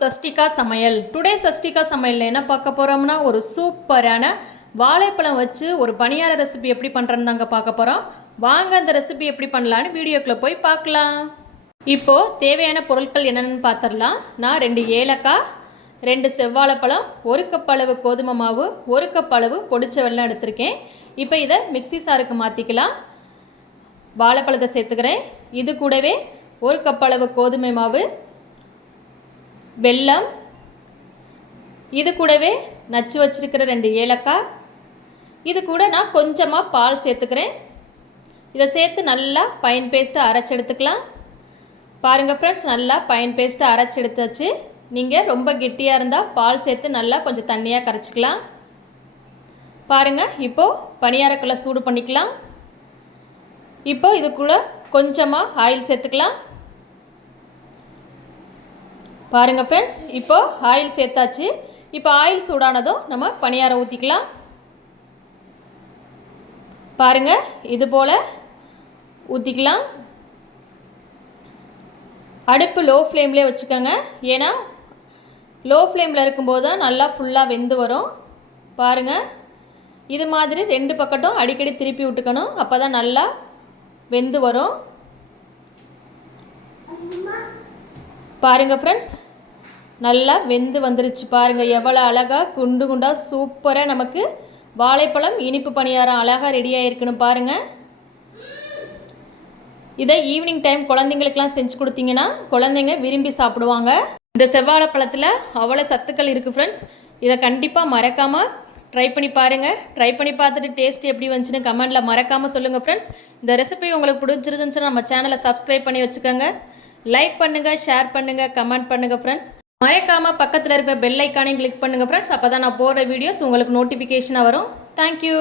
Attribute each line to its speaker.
Speaker 1: சஷ்டிகா சமையல். டுடே சஷ்டிகா சமையலில் என்ன பார்க்க போகிறோம்னா ஒரு சூப்பரான வாழைப்பழம் வச்சு ஒரு பணியார ரெசிபி எப்படி பண்ணுறேன்னு தாங்க பார்க்க போகிறோம் வாங்க அந்த ரெசிபி எப்படி பண்ணலான்னு வீடியோக்குள்ளே போய் பார்க்கலாம். இப்போது தேவையான பொருட்கள் என்னென்னு பார்த்துடலாம். நான் ரெண்டு ஏலக்காய் ரெண்டு செவ்வாழைப்பழம் ஒரு கப் அளவு கோதுமை மாவு ஒரு கப் அளவு பொடிச்ச வெள்ளம் எடுத்திருக்கேன். இப்போ இதை மிக்ஸி சாருக்கு மாற்றிக்கலாம் வாழைப்பழத்தை சேர்த்துக்கிறேன். இது கூடவே ஒரு கப் அளவு கோதுமை மாவு வெல்லம். இது கூடவே நச்சு வச்சுருக்கிற ரெண்டு ஏலக்காய். இது கூட நான் கொஞ்சமாக பால் சேர்த்துக்கிறேன். இதை சேர்த்து நல்லா பைன் பேஸ்ட்டை அரைச்சி எடுத்துக்கலாம். பாருங்கள் ஃப்ரெண்ட்ஸ் நல்லா பைன் பேஸ்ட்டை அரைச்சி எடுத்தாச்சு. நீங்கள் ரொம்ப கெட்டியாக இருந்தால் பால் சேர்த்து நல்லா கொஞ்சம் தண்ணியாக கரைச்சிக்கலாம். பாருங்கள் இப்போது பணியாரக்குள்ளே சூடு பண்ணிக்கலாம். இப்போ இதுக்குள்ளே கொஞ்சமாக ஆயில் சேர்த்துக்கலாம். பாருங்கள் ஃப்ரெண்ட்ஸ் இப்போது ஆயில் சேர்த்தாச்சு. இப்போ ஆயில் சூடானதும் நம்ம பணியாரம் ஊற்றிக்கலாம் பாருங்கள் இது போல் ஊற்றிக்கலாம் அடுப்பு லோ ஃப்ளேம்லேயே வச்சுக்கோங்க. ஏன்னா லோ ஃப்ளேமில் இருக்கும்போது தான் நல்லா ஃபுல்லாக வெந்து வரும். பாருங்கள் இது மாதிரி ரெண்டு பக்கட்டும் அடிக்கடி திருப்பி விட்டுக்கணும். அப்போ தான் நல்லா வெந்து வரும். பாருங்கள் ஃப்ரெண்ட்ஸ் நல்லா வெந்து வந்துருச்சு பாருங்கள் எவ்வளோ அழகாக குண்டு குண்டாக சூப்பராக நமக்கு வாழைப்பழம் இனிப்பு பணியாரம் அழகாக ரெடியாக இருக்குன்னு பாருங்கள் இதை ஈவினிங் டைம் குழந்தைங்களுக்கெல்லாம் செஞ்சு கொடுத்தீங்கன்னா குழந்தைங்க விரும்பி சாப்பிடுவாங்க. இந்த செவ்வாழைப்பழத்தில் அவ்வளோ சத்துக்கள் இருக்குது ஃப்ரெண்ட்ஸ் இதை கண்டிப்பாக மறக்காமல் ட்ரை பண்ணி பாருங்கள் ட்ரை பண்ணி பார்த்துட்டு டேஸ்ட் எப்படி வந்துச்சுன்னு கமெண்ட்டில் மறக்காமல் சொல்லுங்கள் ஃப்ரெண்ட்ஸ் இந்த ரெசிபி உங்களுக்கு பிடிச்சிருந்துச்சுன்னா நம்ம சேனலை சப்ஸ்கிரைப் பண்ணி வச்சுக்கோங்க. லைக் பண்ணுங்கள் ஷேர் பண்ணுங்கள் கமெண்ட் பண்ணுங்கள் ஃப்ரெண்ட்ஸ் மறக்காமல் பக்கத்தில் இருக்கிற பெல் ஐக்கானையும் கிளிக் பண்ணுங்கள் ஃப்ரெண்ட்ஸ் அப்போ தான் நான் போடுற வீடியோஸ் உங்களுக்கு நோட்டிஃபிகேஷனாக வரும். தேங்க்யூ